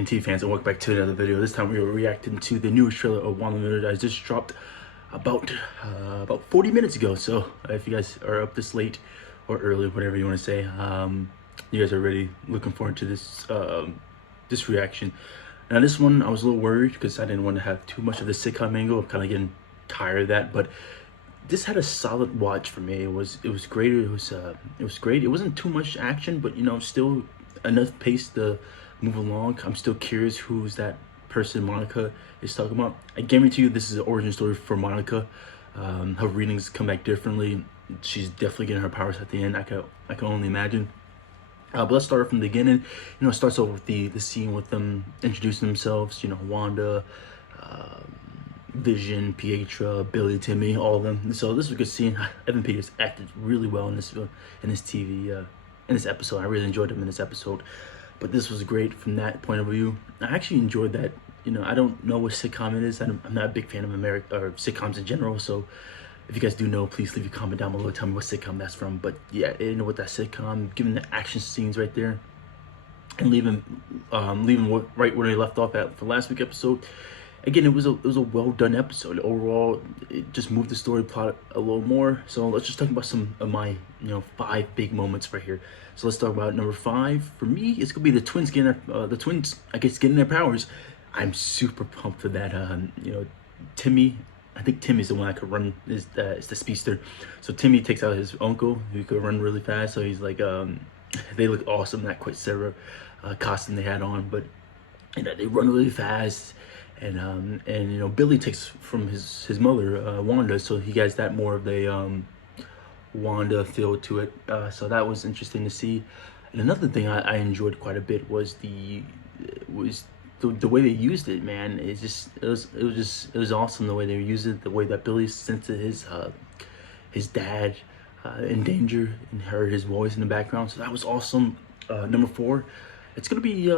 And T fans, and welcome back to another video. This time we are reacting to the newest trailer of WandaVision that just dropped about 40 minutes ago. So if you guys are up this late or early, whatever you want to say, you guys are really looking forward to this this reaction. Now this one I was a little worried because I didn't want to have too much of the sitcom angle. I'm kind of getting tired of that, but this had a solid watch for me. It was great. It was great. It wasn't too much action, but you know, still enough pace to move along. I'm still curious who's that person Monica is talking about. I guarantee you this is an origin story for Monica. Her readings come back differently. She's definitely getting her powers at the end. I can only imagine. But let's start from the beginning. You know, it starts off with the scene with them introducing themselves. You know, Wanda, Vision, Pietro, Billy, Timmy, all of them. So this was a good scene. Evan Peters acted really well in this episode. I really enjoyed him in this episode. But this was great from that point of view. I actually enjoyed that. You know, I don't know what sitcom it is. I'm not a big fan of sitcoms in general. So if you guys do know, please leave a comment down below. Tell me what sitcom that's from. But yeah, I didn't know what that sitcom. Given the action scenes right there, and leaving right where they left off at for last week's episode. Again, it was a well done episode. Overall, it just moved the story plot a little more. So let's just talk about some of my 5 big moments right here. So let's talk about number 5. For me, it's gonna be the twins getting getting their powers. I'm super pumped for that. Timmy. I think Timmy's the one that could run. Is the speedster. So Timmy takes out his uncle who could run really fast. So he's like, they look awesome. That Quicksilver costume they had on, but you know, they run really fast. And you know, Billy takes from his mother, Wanda, so he has that more of the Wanda feel to it. So that was interesting to see. And another thing I enjoyed quite a bit was the way they used it. Man, it was awesome the way they used it. The way that Billy sensed his dad in danger and heard his voice in the background. So that was awesome. Number 4. It's gonna be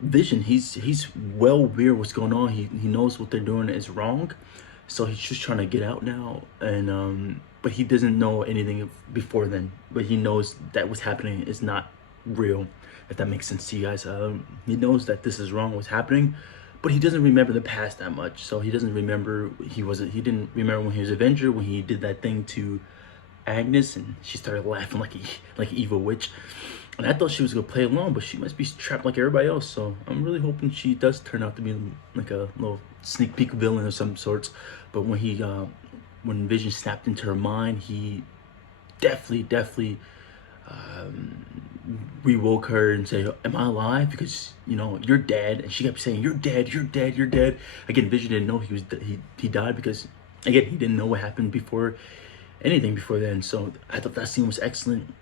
Vision. He's well aware what's going on. He knows what they're doing is wrong, so he's just trying to get out now. And but he doesn't know anything before then. But he knows that what's happening is not real. If that makes sense to you guys, he knows that this is wrong, what's happening, but he doesn't remember the past that much. So he doesn't remember he didn't remember when he was Avenger, when he did that thing to Agnes and she started laughing like an evil witch. And I thought she was gonna play along, but she must be trapped like everybody else. So I'm really hoping she does turn out to be like a little sneak peek villain of some sorts. But when Vision snapped into her mind, he definitely rewoke her and say, "Am I alive? Because you know you're dead." And she kept saying, "You're dead. You're dead. You're dead." Again, Vision didn't know he died because again he didn't know what happened before anything before then. So I thought that scene was excellent.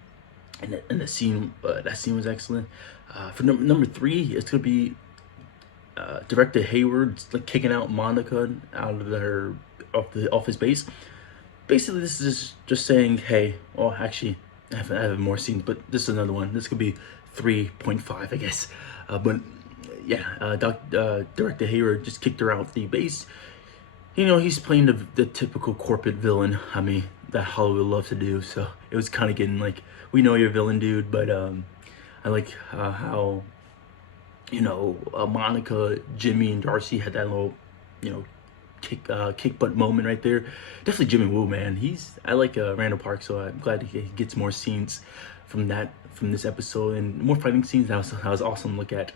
And that scene was excellent. For number 3, it's gonna be Director Hayward like kicking out Monica out of off his base. Basically, this is just saying, hey, well, actually, I have more scenes, but this is another one. This could be 3.5, I guess. But yeah, Director Hayward just kicked her out the base. You know, he's playing the typical corporate villain. I mean, that Hollywood loves to do. So it was kind of getting like, we know you're a villain, dude, but I like how, you know, Monica, Jimmy, and Darcy had that little, you know, kick butt moment right there. Definitely Jimmy Woo, man. I like Randall Park, so I'm glad he gets more scenes from this episode and more fighting scenes. That was awesome to look at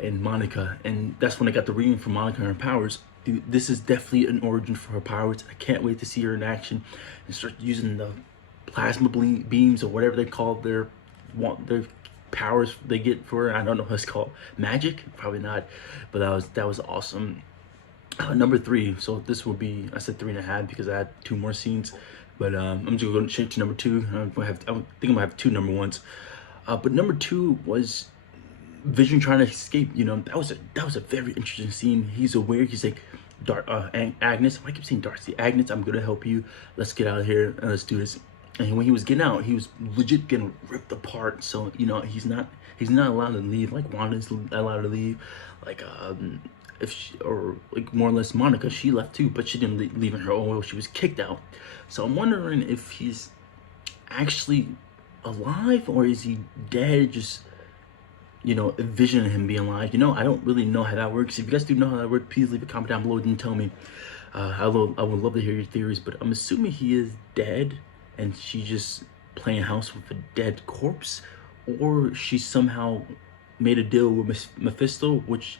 in Monica, and that's when I got the reading from Monica and her powers. Dude, this is definitely an origin for her powers. I can't wait to see her in action and start using the plasma beams or whatever they call their powers they get for her. I don't know what it's called. Magic? Probably not. But that was awesome. Number 3. So this will be, I said 3.5 because I had 2 more scenes. But I'm just going to straight to number 2. I think I'm gonna have 2 number 1s. But number 2 was Vision trying to escape. You know, that was a very interesting scene. He's aware. He's like, Agnes. I keep saying Darcy. Agnes, I'm gonna help you. Let's get out of here and let's do this. And when he was getting out, he was legit getting ripped apart. So you know, he's not allowed to leave. Like Wanda's allowed to leave. Like or like more or less Monica, she left too, but she didn't leave in her own will. She was kicked out. So I'm wondering if he's actually alive or is he dead, just you know, envisioning him being alive. You know, I don't really know how that works. If you guys do know how that works, please leave a comment down below and tell me. I would love to hear your theories, but I'm assuming he is dead and she's just playing house with a dead corpse, or she somehow made a deal with Mephisto, which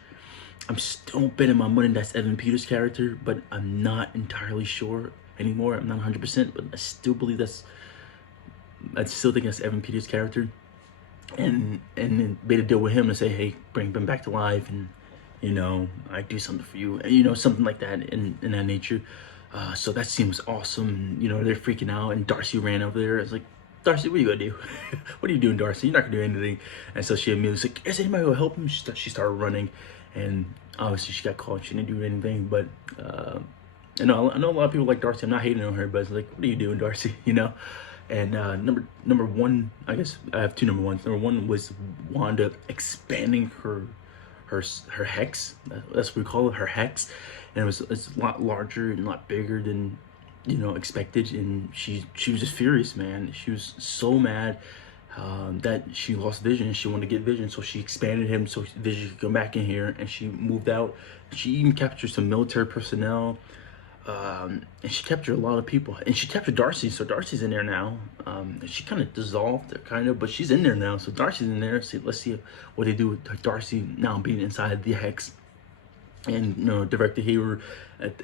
I'm still betting my money that's Evan Peters' character, but I'm not entirely sure anymore. I'm not 100%, but I still believe I still think that's Evan Peters' character. And then made a deal with him to say, hey, bring him back to life, and you know, I do something for you, and you know, something like that in that nature. So that scene was awesome. And, you know, they're freaking out, and Darcy ran over there. I was like, Darcy, what are you gonna do? What are you doing, Darcy? You're not gonna do anything. And so she immediately was like, is anybody gonna help him? She started running, and obviously she got caught. She didn't do anything, but I know a lot of people like Darcy. I'm not hating on her, but it's like, what are you doing, Darcy? You know. And number one, I guess I have two number ones. Number one was Wanda expanding her hex. That's what we call it, her hex. And it's a lot larger and a lot bigger than, you know, expected. And she was just furious, man. She was so mad that she lost Vision, and she wanted to get Vision, so she expanded him so Vision could come back in here. And she moved out. She even captured some military personnel. And she captured a lot of people, and she captured Darcy, so Darcy's in there now. She kind of dissolved, but she's in there now, so Darcy's in there. So let's see what they do with Darcy now being inside the hex. And you know, Director Hayward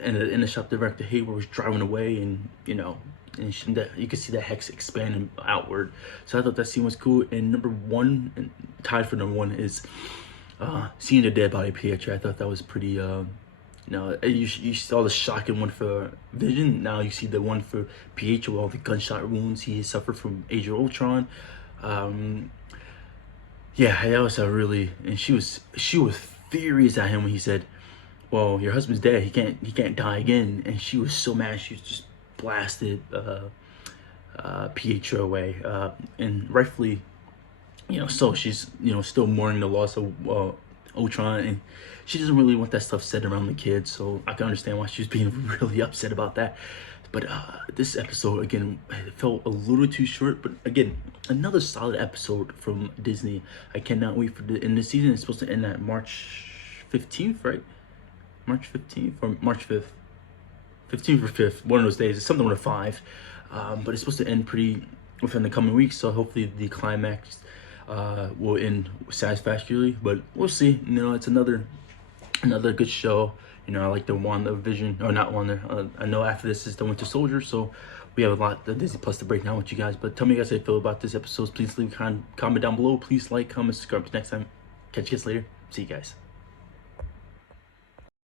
in the shop, Director Hayward was driving away, and you know, and you could see the hex expanding outward. So I thought that scene was cool. And number one, and tied for number one, is seeing the dead body of Pietro. I thought that was pretty. You know, you saw the shocking one for Vision. Now you see the one for Pietro, all the gunshot wounds he suffered from Age of Ultron. Yeah, that was a really, and she was furious at him when he said, "Well, your husband's dead. He can't die again." And she was so mad. She just blasted Pietro away, and rightfully, you know. So she's, you know, still mourning the loss of Ultron, and she doesn't really want that stuff said around the kids, so I can understand why she was being really upset about that. But this episode, again, it felt a little too short, but again, another solid episode from Disney. I cannot wait for and the season is supposed to end at March 15th, right? March 15th or March 5th? 15th or 5th, one of those days. It's something with a 5. But it's supposed to end pretty within the coming weeks, so hopefully the climax will end satisfactorily, but we'll see. You know, it's another good show. You know, I like the WandaVision, or not Wanda. I know after this is the Winter Soldier, so we have a lot of Disney Plus to break down with you guys. But tell me guys how you feel about this episode. Please leave a comment down below. Please like, comment, subscribe. Next time, catch you guys later. See you guys.